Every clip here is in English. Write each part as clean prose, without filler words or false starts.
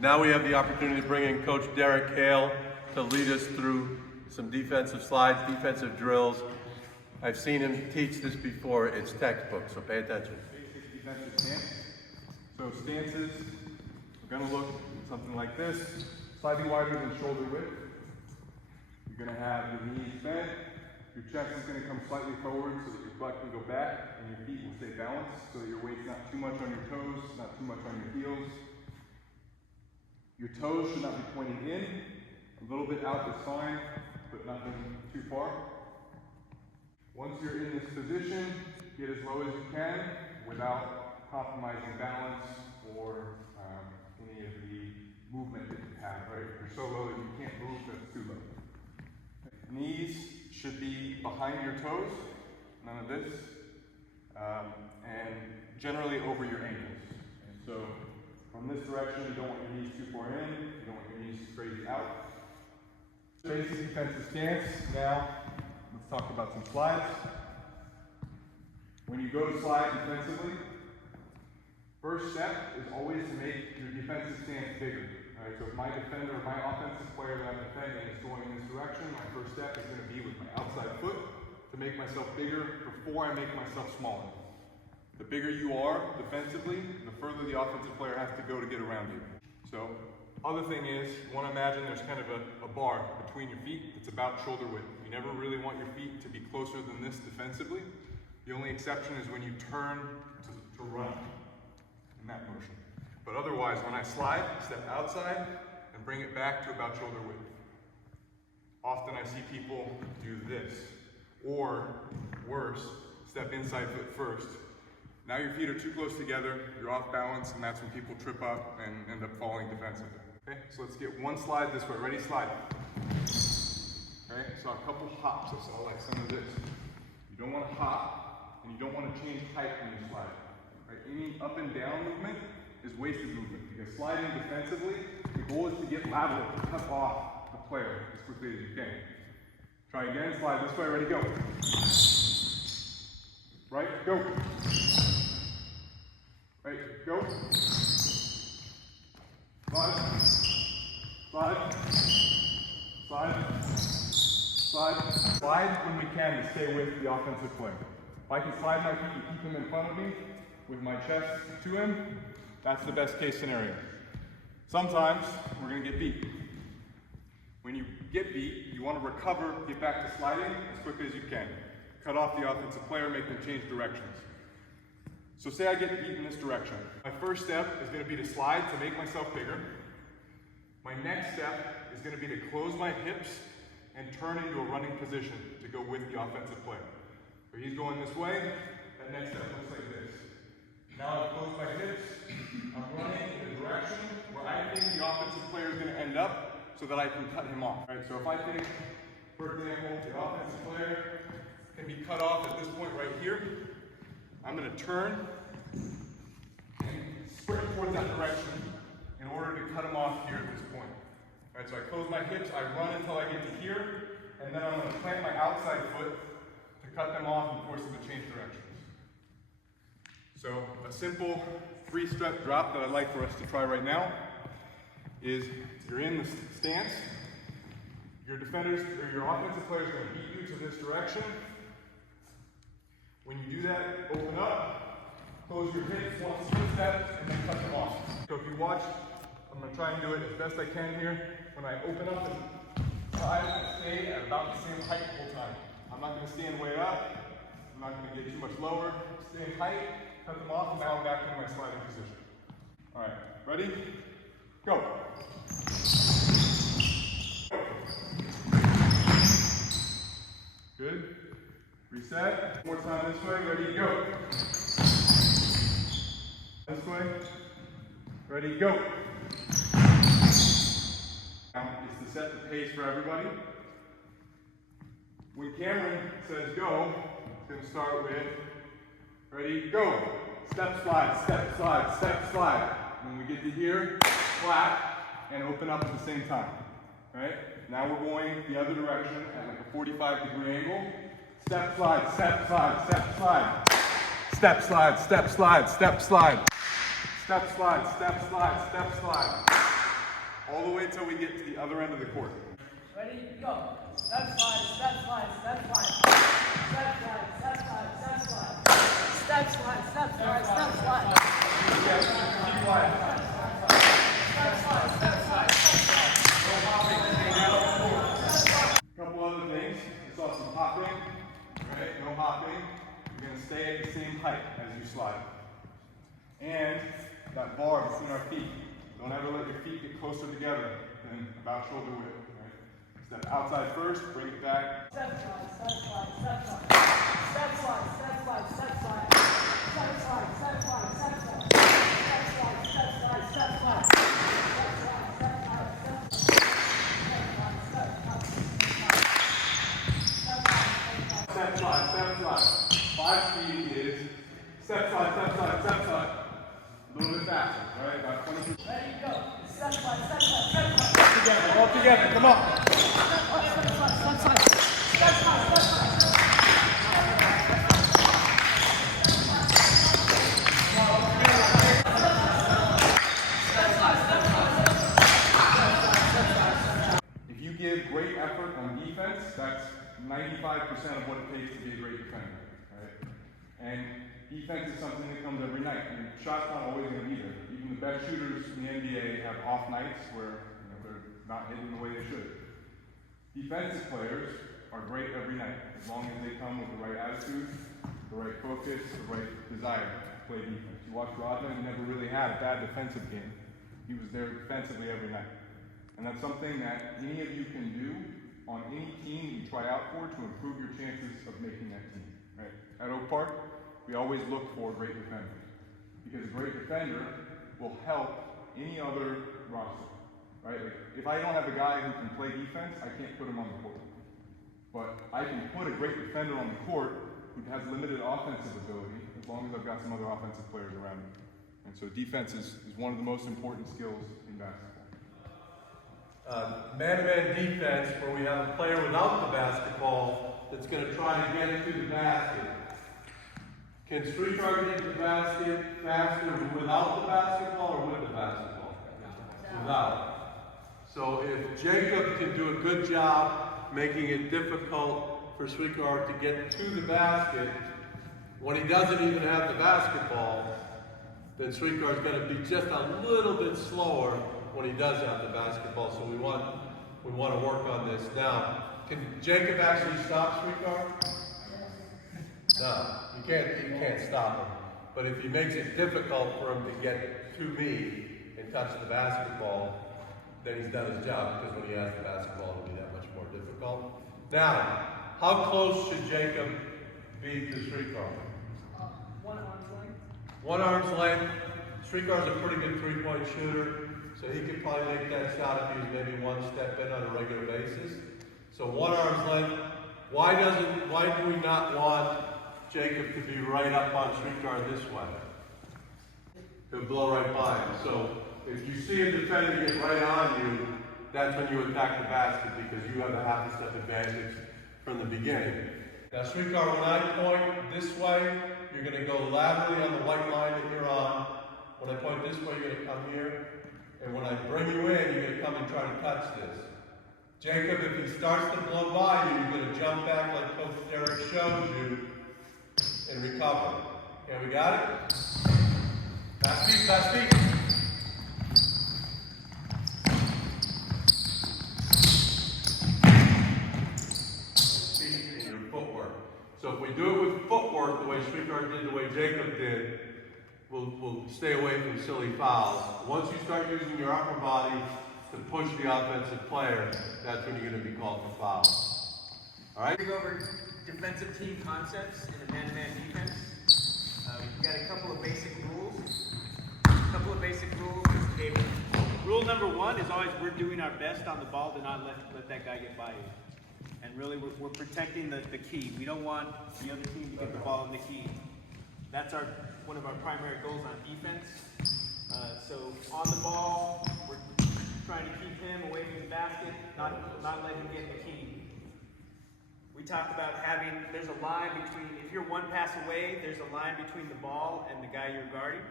Now we have the opportunity to bring in Coach Derek Hale to lead us through some defensive slides, defensive drills. I've seen him teach this before. It's textbook, so pay attention. Basic defensive stance. So stances are going to look something like this, slightly wider than shoulder width. You're going to have your knees bent. Your chest is going to come slightly forward so that your butt can go back and your feet will stay balanced so that your weight's not too much on your toes, not too much on your heels. Your toes should not be pointing in. A little bit out is fine, but nothing too far. Once you're in this position, get as low as you can without compromising balance or any of the movement that you have, right? If you're so low that you can't move, that's too low. Knees should be behind your toes, none of this, and generally over your ankles. And so from this direction, you don't want your knees too far in, you don't want your knees crazy out. Basic defensive stance. Now, let's talk about some slides. When you go to slide defensively, first step is always to make your defensive stance bigger. All right, so if my defender or my offensive player that I'm defending is going in this direction, my first step is going to be with my outside foot to make myself bigger before I make myself smaller. The bigger you are defensively, the further the offensive player has to go to get around you. So, other thing is, you want to imagine there's kind of a bar between your feet that's about shoulder width. You never really want your feet to be closer than this defensively. The only exception is when you turn to run in that motion. But otherwise, when I slide, step outside and bring it back to about shoulder width. Often I see people do this, or worse, step inside foot first. Now your feet are too close together, you're off balance, and that's when people trip up and end up falling defensively. Okay, so let's get one slide this way. Ready? Slide. Okay, so a couple hops. I saw like some of this. You don't want to hop, and you don't want to change height when you slide. Right? Any up and down movement is wasted movement, because sliding defensively, the goal is to get lateral, to cut off the player as quickly as you can. Try again. Slide this way. Ready? Go. Right? Go. Right, go. Slide. Slide. Slide. Slide. Slide when we can to stay with the offensive player. If I can slide my feet and keep him in front of me with my chest to him, that's the best case scenario. Sometimes we're going to get beat. When you get beat, you want to recover, get back to sliding as quickly as you can. Cut off the offensive player, make them change directions. So say I get beat in this direction. My first step is going to be to slide to make myself bigger. My next step is going to be to close my hips and turn into a running position to go with the offensive player. So he's going this way, that next step looks like this. Now I've closed my hips, I'm running in a direction where I think the offensive player is going to end up so that I can cut him off. All right, so if I think, for example, the offensive player can be cut off at this point right here, I'm going to turn and sprint towards that direction in order to cut him off here at this point. All right, so I close my hips, I run until I get to here, and then I'm going to plant my outside foot to cut them off and force them to change directions. So a simple 3-step drop that I'd like for us to try right now is you're in the stance, your defenders or your offensive player is going to beat you to this direction. When you do that, open up, close your hips, one split step, and then cut them off. So if you watch, I'm going to try and do it as best I can here. When I open up and slide, I stay at about the same height the whole time. I'm not going to stand way up. I'm not going to get too much lower. Stay in height, cut them off, and now I'm back in my sliding position. All right, ready? Go. Good. Reset. One more time this way. Ready, go. This way. Ready, go. Now is to set the pace for everybody. When Cameron says go, it's going to start with, ready, go. Step slide, step slide, step slide. When we get to here, flat, and open up at the same time. All right? Now we're going the other direction at like a 45-degree angle. Step slide, step slide, step slide. Step slide, step slide, step slide. Step slide, step slide, step slide. until we get to the other end of the court. Ready, go. Step slide, step slide, step slide. Step slide, step slide, step slide. Step slide, step slide, step slide. Yes, keep quiet. Step slide, step slide, step slide. Couple other things. You saw some hopping, right? No hopping. You're gonna stay at the same height as you slide. And that bar between our feet. Don't ever let your feet get closer together than about shoulder width. Right? Step outside first, bring it back. Step slide, step slide, step slide. Step slide, step slide, step slide. Step slide, step slide, step slide. Step slide, step slide, step slide. Step slide, step slide, step slide. Step slide, step slide. 5 speed is step slide, step slide, step slide. A little bit faster, right? About 20. Ready, go. Step slide, step slide, step slide. Together, all together, come on. Step slide, step slide, step slide. Step slide, step slide. If you give great effort on defense, that's 95% of what it takes to be a great defender, right? And defense is something that comes every night. I mean, shots not always going to be there. Even the best shooters in the NBA have off nights where they're not hitting the way they should. Defensive players are great every night, as long as they come with the right attitude, the right focus, the right desire to play defense. You watch Rodman, he never really had a bad defensive game. He was there defensively every night. And that's something that any of you can do on any team you try out for to improve your chances of making that team. Right? At Oak Park, we always look for great defenders, because a great defender will help any other roster. Right? Like, if I don't have a guy who can play defense, I can't put him on the court. But I can put a great defender on the court who has limited offensive ability, as long as I've got some other offensive players around me. And so defense is one of the most important skills in basketball. Man-to-man defense, where we have a player without the basketball that's going to try to get into the basket. Can Streetcar get into the basket faster without the basketball or with the basketball? Without. So if Jacob can do a good job making it difficult for Streetcar to get to the basket, when he doesn't even have the basketball, then Streetcar is going to be just a little bit slower when he does have the basketball. So we want to work on this. Now, can Jacob actually stop Streetcar? No, you can't stop him. But if he makes it difficult for him to get to me and touch the basketball, then he's done his job, because when he has the basketball, it'll be that much more difficult. Now, how close should Jacob be to Streetcar? 1 arm's length. 1 arm's length. Streetcar's a pretty good three-point shooter, so he could probably make that shot if he was maybe 1 step in on a regular basis. So 1 arm's length. Why do we not want Jacob to be right up on Streetcar this way? He'll blow right by him. So if you see a defender get right on you, that's when you attack the basket, because you have a half a step advantage from the beginning. Now Streetcar, when I point this way, you're going to go laterally on the white line that you're on. When I point this way, you're going to come here. And when I bring you in, you're going to come and try to touch this. Jacob, if he starts to blow by you, you're going to jump back like Coach Derek showed you and recover. Okay, we got it? Fast feet, fast feet. Feet and your footwork. So if we do it with footwork, the way Streetcar did, the way Jacob did, we'll stay away from silly fouls. Once you start using your upper body to push the offensive player, that's when you're going to be called for fouls. All right? We go over defensive team concepts in a man-to-man defense. We've got a couple of basic rules. Okay, Rule number 1 is always we're doing our best on the ball to not let that guy get by you. And really, we're protecting the key. We don't want the other team to get the ball in the key. That's one of our primary goals on defense. So on the ball, we're trying to keep him away from the basket, not let him get in the key. We talked about there's a line between, if you're 1 pass away, there's a line between the ball and the guy you're guarding.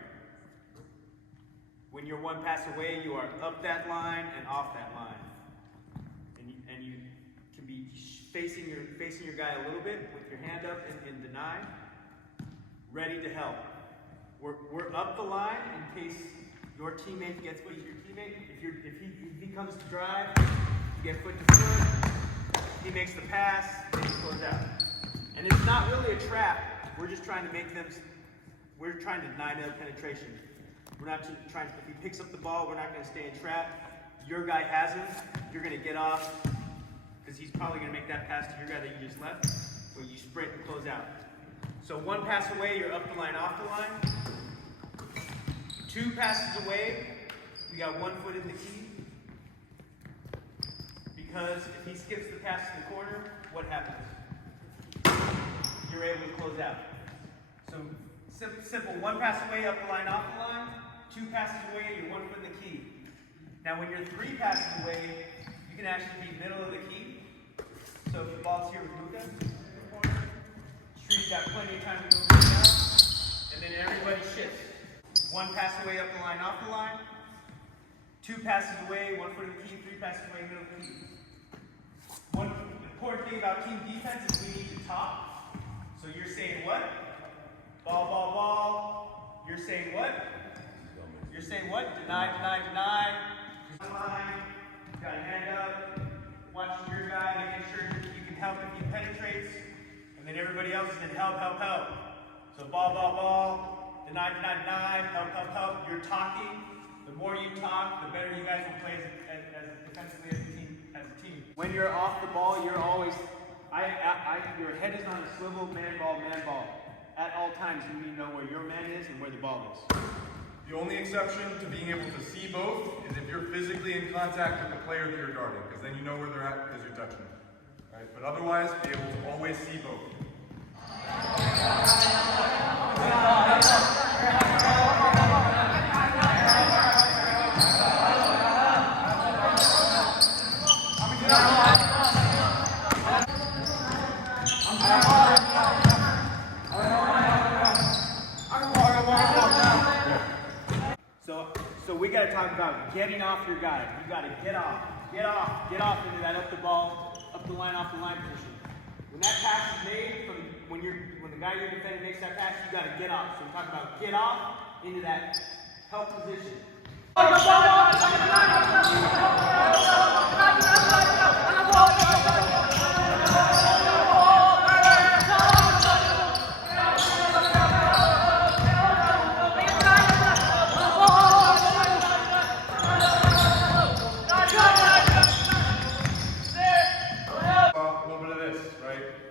When you're one pass away, you are up that line and off that line. And you can be facing your guy a little bit with your hand up and deny, ready to help. We're up the line in case your teammate gets beat your teammate. If he comes to drive, you get foot to foot, he makes the pass, and he goes out. And it's not really a trap. We're just trying to we're trying to deny the penetration. We're not trying, if he picks up the ball, we're not going to stay in trap. Your guy has him, you're going to get off, because he's probably going to make that pass to your guy that you just left, so you sprint and close out. So one pass away, you're up the line, off the line. Two passes away, we got 1 foot in the key. Because if he skips the pass to the corner, what happens? You're able to close out. So simple, one pass away, up the line, off the line. Two passes away, you're 1 foot in the key. Now when you're 3 passes away, you can actually be middle of the key. So if the ball's here with Luka in the corner, Street's got plenty of time to move it down, and then everybody shifts. 1 pass away, up the line, off the line. 2 passes away, 1 foot in the key, 3 passes away, middle of the key. One important thing about team defense is we need to talk. So you're saying what? Ball, ball, ball. You're saying what? You're saying what? Deny, deny, deny. Line. Got a hand up. Watching your guy, making sure you can help if he penetrates. And then everybody else is in help, help, help. So ball, ball, ball. Deny, deny, deny. Help, help, help. You're talking. The more you talk, the better you guys will play as defensively as a team. When you're off the ball, you're always, your head is on a swivel, man ball, man ball. At all times, you need to know where your man is and where the ball is. The only exception to being able to see both is if you're physically in contact with the player that you're guarding, because then you know where they're at because you're touching them. Right? But otherwise, be able to always see both. So we got to talk about getting off your guy. You got to get off into that up the line, off the line position. When that pass is made, when the guy you're defending makes that pass, you got to get off. So we talk about get off into that help position.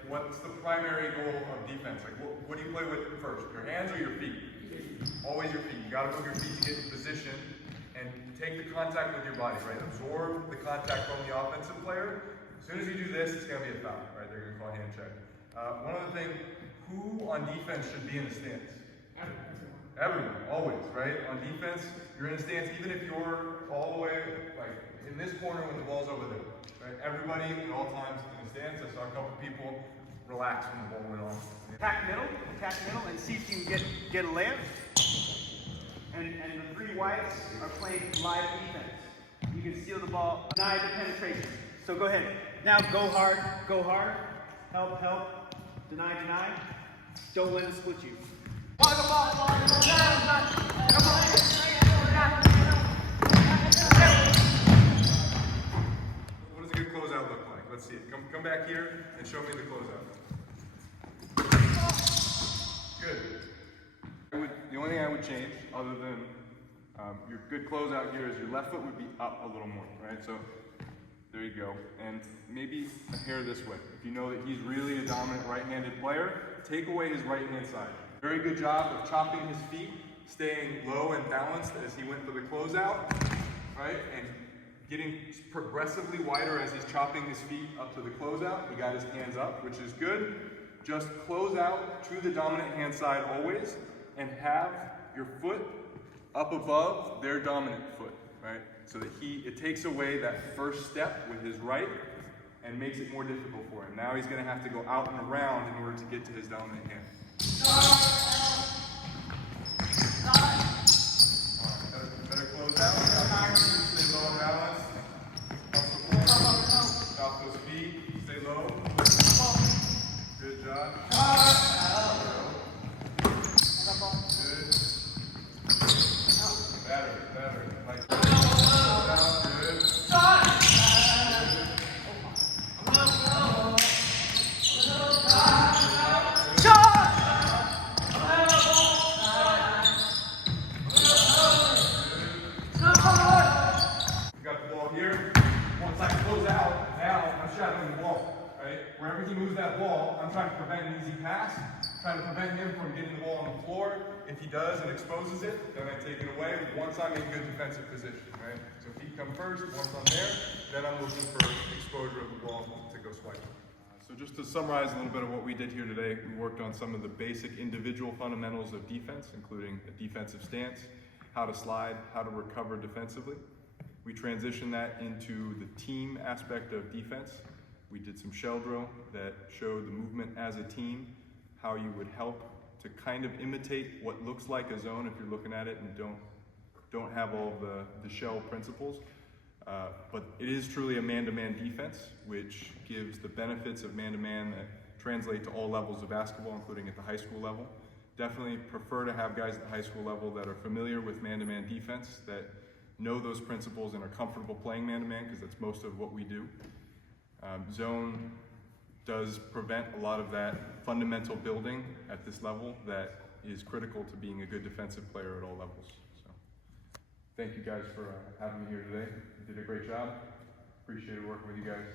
What's the primary goal of defense? Like, what do you play with first? Your hands or your feet? Always your feet. You got to move your feet to get in position and take the contact with your body, right? Absorb the contact from the offensive player. As soon as you do this, it's going to be a foul, right? They're going to call hand check. One other thing, who on defense should be in the stance? Everyone, always, right? On defense, you're in the stance even if you're all the way, like, in this corner when the ball's over there, right? Everybody at all times in the stance. I saw a couple people relax when the ball went on. Attack middle, and see if you can get a layup. And the 3 whites are playing live defense. You can steal the ball, deny the penetration. So go ahead. Now go hard, help, help, deny. Don't let them split you. What does a good closeout look like? Let's see it. Come back here and show me the closeout. Good. The only thing I would change, other than your good closeout here, is your left foot would be up a little more, right? So there you go. And maybe a hair this way. If you know that he's really a dominant right-handed player, take away his right-hand side. Very good job of chopping his feet, staying low and balanced as he went for the closeout, right? And getting progressively wider as he's chopping his feet up to the closeout. He got his hands up, which is good. Just close out to the dominant hand side always, and have your foot up above their dominant foot, right? So that it takes away that first step with his right and makes it more difficult for him. Now he's gonna have to go out and around in order to get to his dominant hand. Better close. Better. Like, good. You got the ball here. Once I close out, now I'm shadowing the ball, right? Wherever he moves that ball, I'm trying to prevent an easy pass, trying to prevent him from getting the ball on the floor. If he does and exposes it, then I take it away once I'm in good defensive position, right? So if he comes first, once I'm there, then I'm looking for exposure of the ball to go swipe. So just to summarize a little bit of what we did here today, we worked on some of the basic individual fundamentals of defense, including a defensive stance, how to slide, how to recover defensively. We transitioned that into the team aspect of defense. We did some shell drill that showed the movement as a team, how you would help to kind of imitate what looks like a zone if you're looking at it and don't have all the shell principles. But it is truly a man-to-man defense, which gives the benefits of man-to-man that translate to all levels of basketball, including at the high school level. Definitely prefer to have guys at the high school level that are familiar with man-to-man defense, that know those principles and are comfortable playing man-to-man, because that's most of what we do. Zone does prevent a lot of that fundamental building at this level that is critical to being a good defensive player at all levels. So, thank you guys for having me here today. You did a great job. Appreciated working with you guys.